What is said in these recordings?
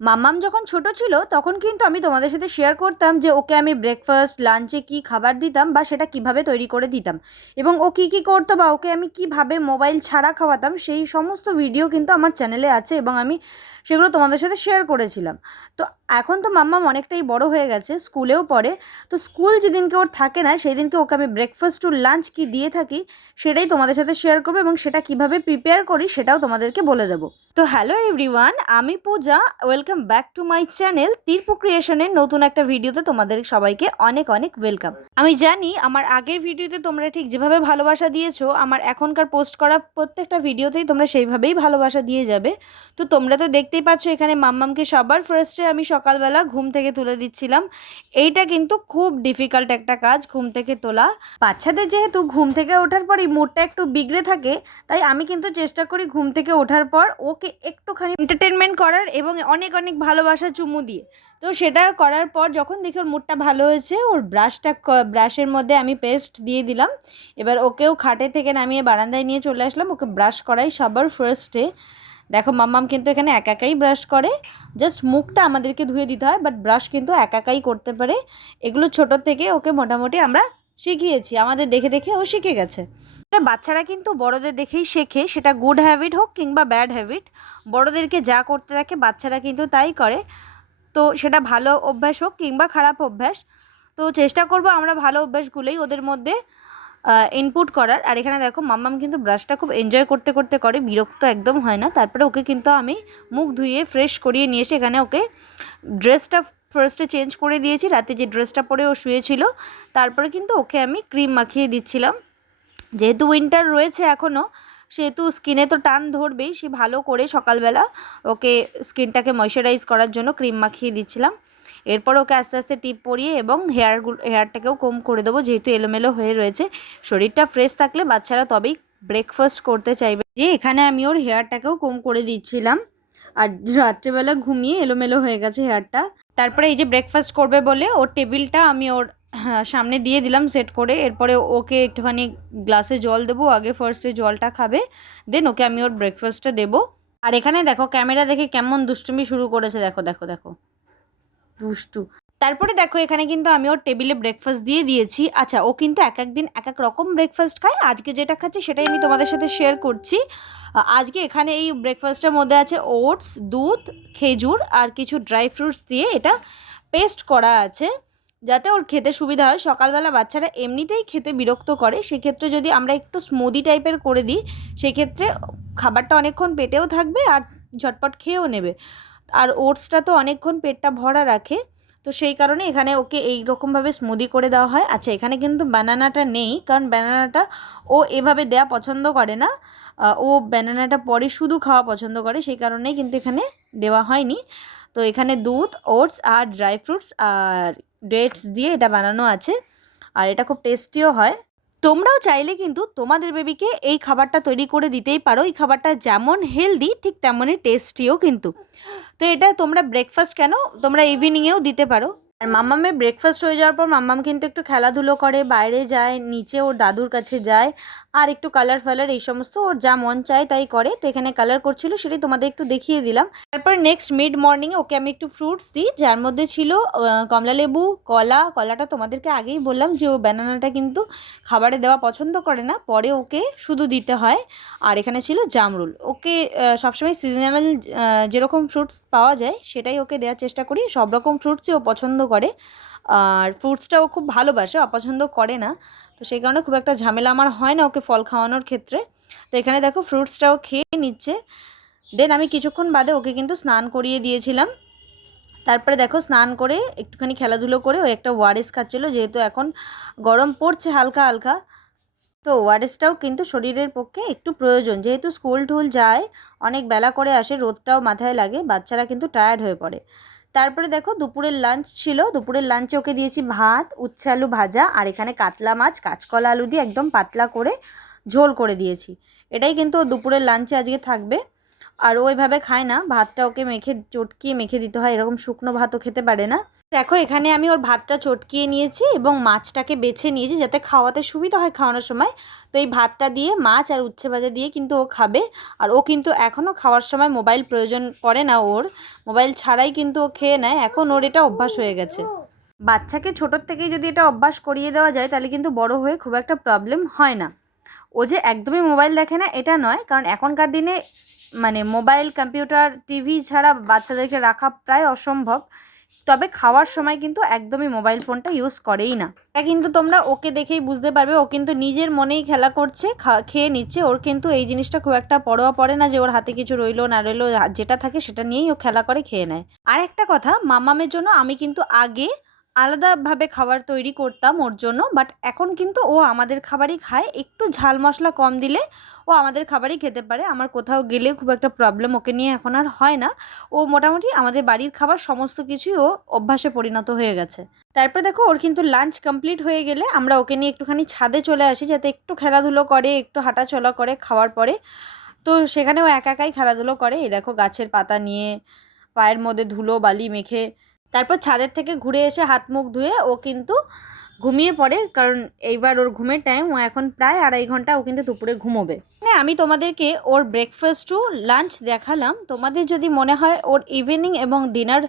মাম্মাম যখন ছোট ছিল তখন কিন্তু আমি তোমাদের সাথে শেয়ার করতাম যে ওকে আমি ব্রেকফাস্ট লাঞ্চে কী খাবার দিতাম বা সেটা কিভাবে তৈরি করে দিতাম এবং ও কী কী করতো বা ওকে আমি কিভাবে মোবাইল ছাড়া খাওয়াতাম সেই সমস্ত ভিডিও কিন্তু আমার চ্যানেলে আছে এবং আমি সেগুলো তোমাদের সাথে শেয়ার করেছিলাম। তো এখন তো মাম্মাম অনেকটাই বড় হয়ে গেছে, স্কুলেও পড়ে। তো স্কুল যেদিনকে ওর থাকে না সেই দিনকে ওকে আমি ব্রেকফাস্ট টু লাঞ্চ কী দিয়ে থাকি সেটাই তোমাদের সাথে শেয়ার করবো এবং সেটা কিভাবে প্রিপেয়ার করি সেটাও তোমাদেরকে বলে দেবো। তো হ্যালো এভরিওয়ান, আমি Puja. Welcome back to my channel Tirpu ক্রিয়েশনের নতুন একটা ভিডিওতে তোমাদের সবাইকে অনেক অনেক ওয়েলকাম। আমি জানি আমার আগের ভিডিওতে তোমরা ঠিক যেভাবে ভালোবাসা দিয়েছো আমার এখনকার পোস্ট করা প্রত্যেকটা ভিডিওতেই তোমরা সেইভাবেই ভালোবাসা দিয়ে যাবে। তো তোমরা তো দেখতেই পাচ্ছ এখানে মাম্মামকে সবার ফার্স্টে আমি সকালবেলা ঘুম থেকে তুলে দিচ্ছিলাম। এইটা কিন্তু খুব ডিফিকাল্ট একটা কাজ, ঘুম থেকে তোলা। বাচ্চাদের যেহেতু ঘুম থেকে ওঠার পরই মুডটা একটু বিগড়ে থাকে, তাই আমি কিন্তু চেষ্টা করি ঘুম থেকে ওঠার পর ওকে একটুখানি এন্টারটেনমেন্ট করার এবং অনেক অনেক ভালোবাসা চুমু দিয়ে। তো সেটা করার পর যখন দেখি ওর মুডটা ভালো হয়েছে, ওর ব্রাশের মধ্যে আমি পেস্ট দিয়ে দিলাম। এবার ওকেও খাটে থেকে নামিয়ে বারান্দায় নিয়ে চলে আসলাম, ওকে ব্রাশ করাই সবার ফার্স্টে। দেখো মাম্মাম কিন্তু এখানে একা একাই ব্রাশ করে, জাস্ট মুখটা আমাদেরকে ধুয়ে দিতে হয়, বাট ব্রাশ কিন্তু একা একাই করতে পারে। এগুলো ছোটো থেকে ওকে মোটামুটি আমরা শিখিয়েছি, আমাদের দেখে দেখে ও শিখে গেছে। বাচ্চারা কিন্তু বড়দের দেখেই শেখে, সেটা গুড হ্যাবিট হোক কিংবা ব্যাড হ্যাবিট। বড়দেরকে যা করতে থাকে বাচ্চারা কিন্তু তাই করে, তো সেটা ভালো অভ্যাস হোক কিংবা খারাপ অভ্যাস। তো চেষ্টা করব আমরা ভালো অভ্যাসগুলোই ওদের মধ্যে ইনপুট করার। আর এখানে দেখো মাম্মাম কিন্তু ব্রাশটা খুব এনজয় করতে করতে করে, বিরক্ত একদম হয় না। তারপরে ওকে কিন্তু আমি মুখ ধুয়ে ফ্রেশ করিয়ে নিয়ে এসে এখানে ওকে ড্রেসটা ফার্স্টে চেঞ্জ করে দিয়েছি, রাতে যে ড্রেসটা পরে ও শুয়েছিল। তারপরে কিন্তু ওকে আমি ক্রিম মাখিয়ে দিচ্ছিলাম, যেহেতু উইন্টার রয়েছে এখনও, সেহেতু স্কিনে তো টান ধরবেই। সে ভালো করে সকালবেলা ওকে স্কিনটাকে ময়শ্চারাইজ করার জন্য ক্রিম মাখিয়ে দিচ্ছিলাম। এরপর ওকে আস্তে আস্তে টিপ পরিয়ে এবং হেয়ারটাকেও কম করে দেবো, যেহেতু এলোমেলো হয়ে রয়েছে। শরীরটা ফ্রেশ থাকলে বাচ্চারা তবেই ব্রেকফাস্ট করতে চাইবে। যে এখানে আমি ওর হেয়ারটাকেও কম করে দিচ্ছিলাম, আর রাত্রেবেলা ঘুমিয়ে এলোমেলো হয়ে গেছে হেয়ারটা। তারপরে এই যে ব্রেকফাস্ট করবে বলে ওর টেবিলটা আমি ওর সামনে দিয়ে দিলাম সেট করে। এরপরে ওকে একটুখানি গ্লাসে জল দেবো, আগে ফার্স্টে জলটা খাবে, দেন ওকে আমি ওর ব্রেকফাস্টটা দেবো। আর এখানে দেখো ক্যামেরা দেখে কেমন দুষ্টুমি শুরু করেছে, দেখো দেখো দেখো দুষ্টু। তারপরে দেখো এখানে কিন্তু আমি ওর টেবিলে ব্রেকফাস্ট দিয়ে দিয়েছি। আচ্ছা, ও কিন্তু এক এক দিন এক এক রকম ব্রেকফাস্ট খায়, আজকে যেটা খাচ্ছে সেটাই আমি তোমাদের সাথে শেয়ার করছি। আজকে এখানে এই ব্রেকফাস্টের মধ্যে আছে ওটস, দুধ, খেজুর আর কিছু ড্রাই ফ্রুটস দিয়ে এটা পেস্ট করা আছে, যাতে ওর খেতে সুবিধা হয়। সকালবেলা বাচ্চারা এমনিতেই খেতে বিরক্ত করে, সেক্ষেত্রে যদি আমরা একটু স্মুদি টাইপের করে দিই সেক্ষেত্রে খাবারটা অনেকক্ষণ পেটেও থাকবে আর ঝটপট খেয়েও নেবে। আর ওটসটা তো অনেকক্ষণ পেটটা ভরা রাখে, তো সেই কারণে এখানে ওকে এই রকমভাবে স্মুদি করে দেওয়া হয়। আচ্ছা, এখানে কিন্তু ব্যানানাটা নেই, কারণ ব্যানানাটা ও এভাবে দেয়া পছন্দ করে না। ও ব্যানানাটা পরে শুধু খাওয়া পছন্দ করে, সেই কারণেই কিন্তু এখানে দেওয়া হয়নি। তো এখানে দুধ, ওটস আর ড্রাই ফ্রুটস আর ডেটস দিয়ে এটা বানানো আছে, আর এটা খুব টেস্টিও হয়। তোমরাও চাইলে কিন্তু তোমাদের বেবিকে এই খাবারটা তৈরি করে দিতেই পারো। এই খাবারটা যেমন হেলদি ঠিক তেমনই টেস্টিও কিন্তু। তো এটা তোমরা ব্রেকফাস্ট কেন, তোমরা ইভিনিংয়েও দিতে পারো। আর মাম্মামের ব্রেকফাস্ট হয়ে যাওয়ার পর মাম্মাম কিন্তু একটু খেলাধুলো করে, বাইরে যায়, নিচে ওর দাদুর কাছে যায়, আর একটু কালার ফালার এই সমস্ত ওর যা মন চায় তাই করে। তো এখানে কালার করছিল, সেটাই তোমাদের একটু দেখিয়ে দিলাম। তারপর নেক্সট মিড মর্নিংয়ে ওকে আমি একটু ফ্রুটস দিই, যার মধ্যে ছিল কমলালেবু, কলাটা তোমাদেরকে আগেই বললাম যে ও ব্যানানাটা কিন্তু খাবারে দেওয়া পছন্দ করে না, পরে ওকে শুধু দিতে হয়। আর এখানে ছিল জামরুল। ওকে সবসময় সিজনাল যেরকম ফ্রুটস পাওয়া যায় সেটাই ওকে দেওয়ার চেষ্টা করি, সব রকম ফ্রুটসই ও পছন্দ করে, আর ফ্রুটসটাও খুব ভালোবাসে, অপছন্দ করে না। তো সেই কারণে খুব একটা ঝামেলা আমার হয় না ওকে ফল খাওয়ানোর ক্ষেত্রে। তো এখানে দেখো ফ্রুটসটাও খেয়ে নিচ্ছে। দেন আমি কিছুক্ষণ বাদে ওকে কিন্তু স্নান করিয়ে দিয়েছিলাম। তারপরে দেখো স্নান করে একটুখানি খেলাধুলো করে ও একটা ওআরএস খাচ্ছিলো, যেহেতু এখন গরম পড়ছে হালকা হালকা। তো ওআরএসটাও কিন্তু শরীরের পক্ষে একটু প্রয়োজন, যেহেতু স্কুল টুল যায়, অনেক বেলা করে আসে, রোদটাও মাথায় লাগে, বাচ্চারা কিন্তু টায়ার্ড হয়ে পড়ে। তারপরে দেখো দুপুরের লাঞ্চ ছিল, দুপুরের লাঞ্চে ওকে দিয়েছি ভাত, উচ্ছে আলু ভাজা, আর এখানে কাতলা মাছ কাঁচকলা আলু দিয়ে একদম পাতলা করে ঝোল করে দিয়েছি। এটাই কিন্তু দুপুরের লাঞ্চে আজকে থাকবে। আর ও ওইভাবে খায় না, ভাতটা ওকে চটকিয়ে মেখে দিতে হয়, এরকম শুকনো ভাতও খেতে পারে না। দেখো এখানে আমি ওর ভাতটা চটকিয়ে নিয়েছি এবং মাছটাকে বেছে নিয়েছি যাতে খাওয়াতে সুবিধা হয় খাওয়ানোর সময়। তো এই ভাতটা দিয়ে মাছ আর উচ্ছে ভাজা দিয়ে কিন্তু ও খাবে। আর ও কিন্তু এখনও খাওয়ার সময় মোবাইল প্রয়োজন পড়ে না, ওর মোবাইল ছাড়াই কিন্তু ও খেয়ে নেয়, এখন ওর এটা অভ্যাস হয়ে গেছে। বাচ্চাকে ছোটোর থেকেই যদি এটা অভ্যাস করিয়ে দেওয়া যায় তাহলে কিন্তু বড় হয়ে খুব একটা প্রবলেম হয় না। ও যে একদমই মোবাইল দেখে না এটা নয়, কারণ এখনকার দিনে মানে মোবাইল, কম্পিউটার, টিভি ছাড়া বাচ্চাদেরকে রাখা প্রায় অসম্ভব। তবে খাওয়ার সময় কিন্তু একদমই মোবাইল ফোনটা ইউজ করেই না। এটা কিন্তু তোমরা ওকে দেখেই বুঝতে পারবে, ও কিন্তু নিজের মনেই খেলা করছে, খেয়ে নিচ্ছে। ওর কিন্তু এই জিনিসটা খুব একটা পরোয়া পড়ে না যে ওর হাতে কিছু রইলো না রইলো, যেটা থাকে সেটা নিয়েই ও খেলা করে খেয়ে নেয়। আর একটা কথা, মাম্মামের জন্য আমি কিন্তু আগে আলাদাভাবে খাবার তৈরি করতাম ওর জন্য, বাট এখন কিন্তু ও আমাদের খাবারই খায়। একটু ঝাল মশলা কম দিলে ও আমাদের খাবারই খেতে পারে। আমার কোথাও গেলে খুব একটা প্রবলেম ওকে নিয়ে এখন আর হয় না। ও মোটামুটি আমাদের বাড়ির খাবার সমস্ত কিছুই ও অভ্যাসে পরিণত হয়ে গেছে। তারপর দেখো ওর কিন্তু লাঞ্চ কমপ্লিট হয়ে গেলে আমরা ওকে নিয়ে একটুখানি ছাদে চলে আসি যাতে একটু খেলাধুলো করে, একটু হাঁটাচলা করে খাওয়ার পরে। তো সেখানেও একা একাই খেলাধুলো করে, এই দেখো গাছের পাতা নিয়ে পায়ের মধ্যে ধুলো বালি মেখে। তারপর ছাদের থেকে ঘুরে এসে হাত মুখ ধুয়ে ও কিন্তু ঘুমিয়ে পড়ে, কারণ এইবার ওর ঘুমের টাইম। ও এখন প্রায় 2.5 ঘন্টা ও কিন্তু দুপুরে ঘুমোবে। মানে আমি তোমাদেরকে ওর ব্রেকফাস্ট টু লাঞ্চ দেখালাম। তোমাদের যদি মনে হয় ওর ইভিনিং এবং ডিনার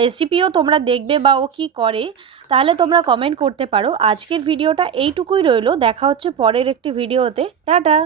রেসিপিও তোমরা দেখবে বা ও কী করে, তাহলে তোমরা কমেন্ট করতে পারো। আজকের ভিডিওটা এইটুকুই রইলো, দেখা হচ্ছে পরের একটি ভিডিওতে। টাটা।